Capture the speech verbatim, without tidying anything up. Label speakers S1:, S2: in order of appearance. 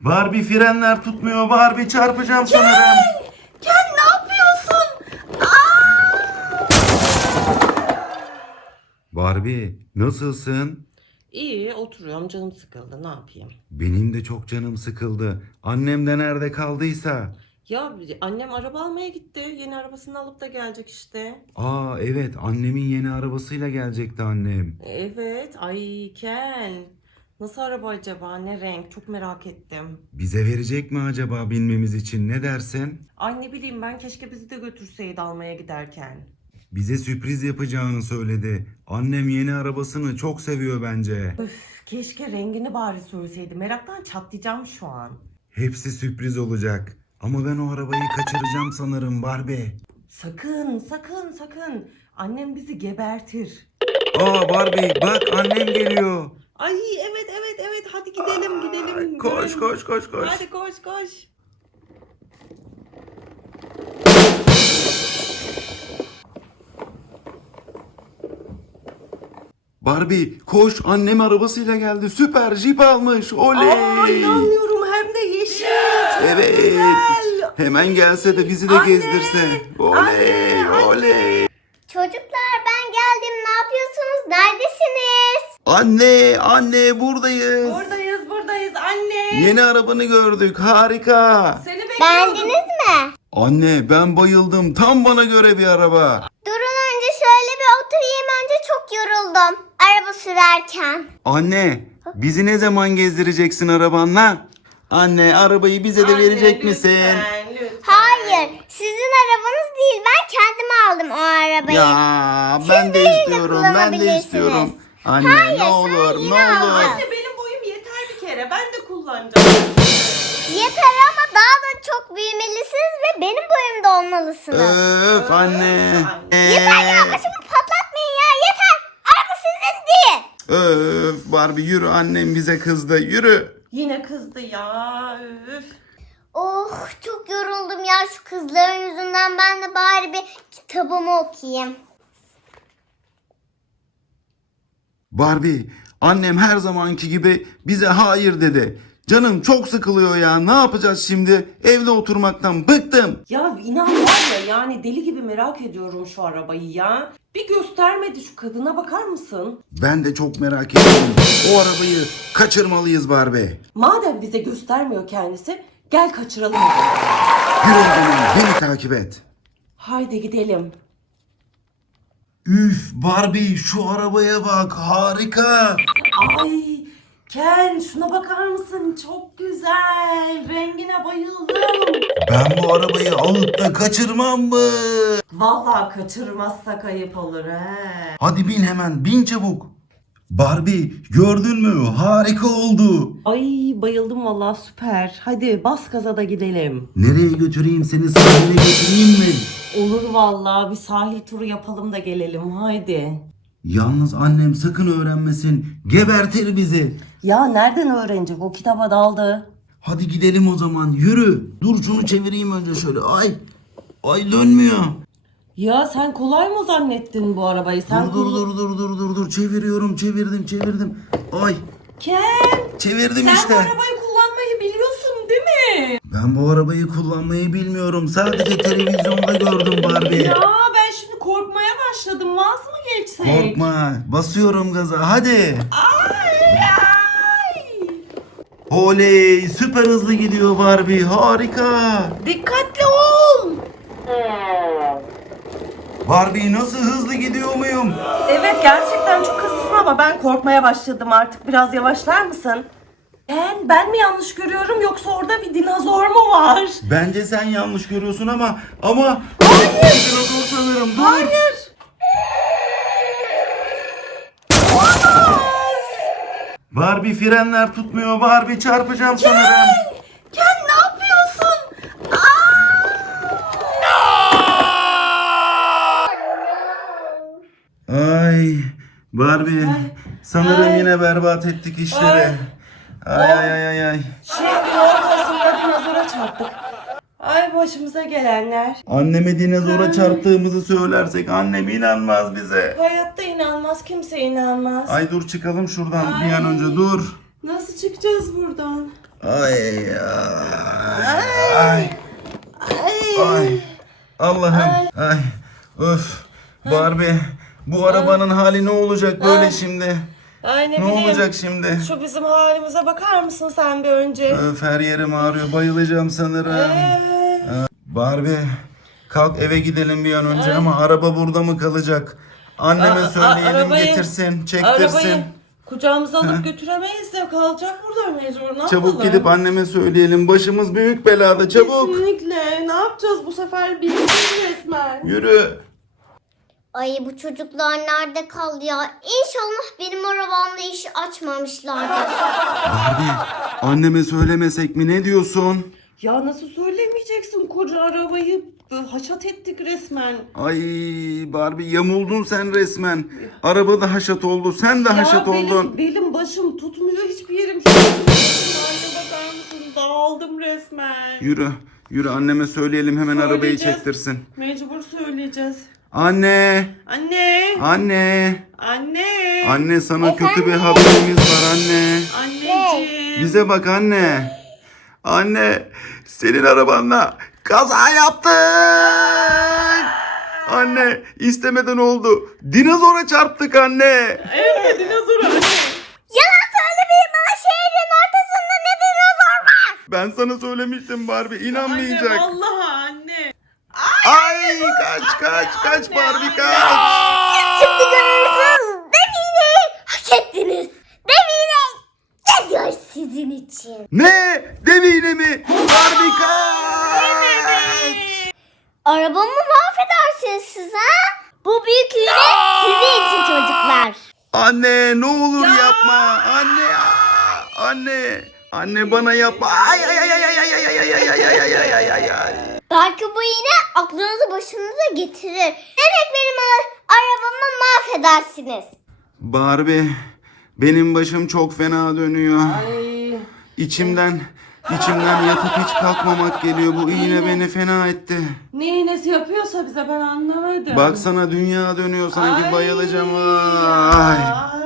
S1: Barbie frenler tutmuyor. Barbie çarpacağım sanırım.
S2: Ken ne yapıyorsun? Aa!
S1: Barbie nasılsın?
S2: İyi oturuyorum, canım sıkıldı, ne yapayım?
S1: Benim de çok canım sıkıldı. Annem de nerede kaldıysa.
S2: Ya annem araba almaya gitti. Yeni arabasını alıp da gelecek işte.
S1: Aa evet, annemin yeni arabasıyla gelecekti annem.
S2: Evet. Ay Ken. Nasıl araba acaba? Ne renk? Çok merak ettim.
S1: Bize verecek mi acaba binmemiz için, ne dersin?
S2: Ay ne bileyim ben, keşke bizi de götürseydi almaya giderken.
S1: Bize sürpriz yapacağını söyledi. Annem yeni arabasını çok seviyor bence.
S2: Öf, keşke rengini bari söyleseydi. Meraktan çatlayacağım şu an.
S1: Hepsi sürpriz olacak. Ama ben o arabayı kaçıracağım sanırım Barbie.
S2: Sakın sakın sakın. Annem bizi gebertir.
S1: Aa Barbie bak, annem geliyor.
S2: Ay evet evet evet, hadi gidelim gidelim.
S1: Koş
S2: Görelim.
S1: koş koş koş.
S2: Hadi koş koş.
S1: Barbie koş, annem arabasıyla geldi. Süper jip almış. Oley.
S2: Aa inanmıyorum, hem de yeşil.
S1: Evet.
S2: Güzel.
S1: Hemen gelse de bizi de
S2: Anne,
S1: gezdirse. Oley
S2: anne, anne.
S1: oley.
S3: Çocuklar ben geldim. Ne yapıyorsunuz? Neredesiniz?
S1: Anne anne buradayız.
S2: Buradayız buradayız anne.
S1: Yeni arabanı gördük, harika.
S2: Seni bekliyordum.
S3: Beğendiniz mi?
S1: Anne ben bayıldım, tam bana göre bir araba.
S3: Durun önce şöyle bir oturayım. Önce çok yoruldum araba sürerken.
S1: Anne bizi ne zaman gezdireceksin arabanla? Anne arabayı bize de
S2: Anne,
S1: verecek misin?
S2: lütfen, lütfen.
S3: Hayır, sizin arabanız değil. Ben kendim aldım o arabayı.
S1: Ya
S3: Siz
S1: ben de
S3: de
S1: istiyorum, ben de
S3: kullanabilirsiniz.
S1: istiyorum. Anne
S3: Hayır,
S1: ne
S3: sen
S1: olur
S3: yine
S1: ne
S3: al.
S1: olur.
S2: Anne benim boyum yeter bir kere. Ben de kullanacağım.
S3: Yeter ama daha da çok büyümelisiniz ve benim boyumda olmalısınız.
S1: Öf anne.
S3: Yeter ya, başımı patlatmayın ya, yeter. Araba sizin değil.
S1: Öf Barbie yürü, annem bize kızdı, yürü.
S2: Yine kızdı ya. Üf.
S3: Oh, çok yoruldum ya şu kızların yüzünden. Ben de bari bir kitabımı okuyayım.
S1: Barbie annem her zamanki gibi bize hayır dedi. Canım çok sıkılıyor ya, ne yapacağız şimdi? Evde oturmaktan bıktım.
S2: Ya inan var ya, yani deli gibi merak ediyorum şu arabayı ya. Bir göstermedi, şu kadına bakar mısın?
S1: Ben de çok merak ediyorum. O arabayı kaçırmalıyız Barbie.
S2: Madem bize göstermiyor kendisi, gel kaçıralım.
S1: Yürü o zaman, beni takip et.
S2: Haydi gidelim.
S1: Üf Barbie şu arabaya bak, harika.
S2: Ay Ken, şuna bakar mısın? Çok güzel. Rengine bayıldım.
S1: Ben bu arabayı alıp da kaçırmam mı?
S2: Vallahi kaçırmazsak ayıp olur he.
S1: Hadi bin hemen, bin çabuk. Barbie gördün mü? Harika oldu.
S2: Ay bayıldım vallahi, süper. Hadi bas gaza da gidelim.
S1: Nereye götüreyim seni, sahile götüreyim mi?
S2: Olur vallahi, bir sahil turu yapalım da gelelim haydi.
S1: Yalnız annem sakın öğrenmesin. Gebertir bizi.
S2: Ya nereden öğrenecek? O kitaba daldı.
S1: Hadi gidelim o zaman, yürü. Dur şunu çevireyim önce şöyle. Ay. Ay dönmüyor.
S2: Ya sen kolay mı zannettin bu arabayı? Sen
S1: Dur dur dur dur dur dur dur. Çeviriyorum, çevirdim, çevirdim. Ay.
S2: Ken,
S1: Çevirdim
S2: sen
S1: işte.
S2: bu arabayı kullanmayı biliyorsun değil mi?
S1: Ben bu arabayı kullanmayı bilmiyorum. Sadece televizyonda gördüm Barbie.
S2: Ya ben şimdi korkmaya başladım. Vaz mı geçsek?
S1: Korkma. Basıyorum gaza. Hadi.
S2: Ay, ay.
S1: Oley. Süper hızlı gidiyor Barbie. Harika.
S2: Dikkatli ol.
S1: Barbie nasıl, hızlı gidiyor muyum?
S2: Evet gerçekten çok hızlısın ama ben korkmaya başladım artık. Biraz yavaşlar mısın? Ben, ben mi yanlış görüyorum yoksa orada bir dinozor mu var?
S1: Bence sen yanlış görüyorsun ama ama hayır. Dinozor sanırım. Dur.
S2: Hayır.
S1: Barbie frenler tutmuyor. Barbie çarpacağım sanırım.
S2: Ken ne yapıyorsun?
S1: Ay Barbie, sanırım
S2: Ay.
S1: yine berbat ettik işleri. Ay ay ay ay ay.
S2: Şimdi ortasında dinozora çarptık. Ay başımıza gelenler.
S1: Anneme dinozora çarptığımızı söylersek annem inanmaz bize.
S2: Hayatta inanmaz, kimse inanmaz.
S1: Ay dur çıkalım şuradan
S2: Ay.
S1: bir an önce, dur.
S2: Nasıl çıkacağız buradan?
S1: Ay ay. Ay. Ay. Allah'ım. Ay. Öf. Barbie, bu arabanın hali ne olacak böyle şimdi?
S2: Ay ne,
S1: Ne
S2: bileyim.
S1: olacak şimdi?
S2: Şu bizim halimize bakar mısın sen bir önce?
S1: Öf, her yerim ağrıyor. Bayılacağım sanırım.
S2: Ee,
S1: Barbie, kalk eve gidelim bir an önce ama araba burada mı kalacak? Anneme
S2: a- a-
S1: söyleyelim,
S2: arabayı-
S1: getirsin, çektirsin.
S2: Arabayı kucağımıza alıp götüremeyiz ya, kalacak burada mecbur. Ne
S1: Çabuk
S2: yapalım?
S1: gidip anneme söyleyelim. Başımız büyük belada. Çabuk.
S2: Kesinlikle. Ne yapacağız bu sefer, bilmiyoruz resmen.
S1: Yürü.
S3: Ay bu çocuklar nerede kaldı ya? İnşallah benim arabamla işi açmamışlardır.
S1: Barbie, anneme söylemesek mi? Ne diyorsun?
S2: Ya nasıl söylemeyeceksin, koca arabayı haşat ettik resmen.
S1: Ay Barbie, yamuldun sen resmen. Araba da haşat oldu. Sen de haşat
S2: ya benim,
S1: oldun.
S2: belim başım tutmuyor hiçbir yerim. Şu haline bakar mısın? Dağıldım resmen.
S1: Yürü. Yürü, anneme söyleyelim, hemen arabayı
S2: Söyleyeceğiz.
S1: çektirsin.
S2: Mecbur söyleyeceğiz.
S1: Anne.
S2: Anne.
S1: Anne.
S2: Anne.
S1: Anne, sana kötü bir haberimiz var anne.
S2: Anneciğim.
S1: Bize bak anne. Anne, senin arabanla kaza yaptık. Anne, istemeden oldu. Dinozora çarptık anne.
S2: Evet, dinozor anne.
S3: Yalan söylemeyin bana, şehrin ortasında ne dinozor var?
S1: Ben sana söylemiştim Barbie,
S2: Anne
S1: inanmayacak.
S2: vallahi anne.
S1: Ay, kaç kaç kaç Barbie kaç.
S3: Şimdi görürsünüz. Devineyi hak ettiniz. Devine geliyor sizin için.
S1: Ne? Devine mi? Barbie kaç.
S3: Arabamı mahvedersiniz siz ha? Bu büyük hile sizin için çocuklar.
S1: Anne, ne olur yapma. Anne ya. Anne. Anne, bana yapma. Ay ay ay ay ay ay ay ay ay ay ay ay ay ay ay.
S3: Belki bu iğne aklınızı başınıza getirir. Demek benim ara- arabamı mahvedersiniz.
S1: Barbie, benim başım çok fena dönüyor.
S2: Ay.
S1: İçimden, içimden yatıp hiç kalkmamak geliyor. Bu iğne beni fena etti.
S2: Ne iğnesi yapıyorsa bize, ben anlamadım.
S1: Baksana, dünya dönüyor sanki,
S2: Ay.
S1: bayılacağım. Ay.
S2: Ay.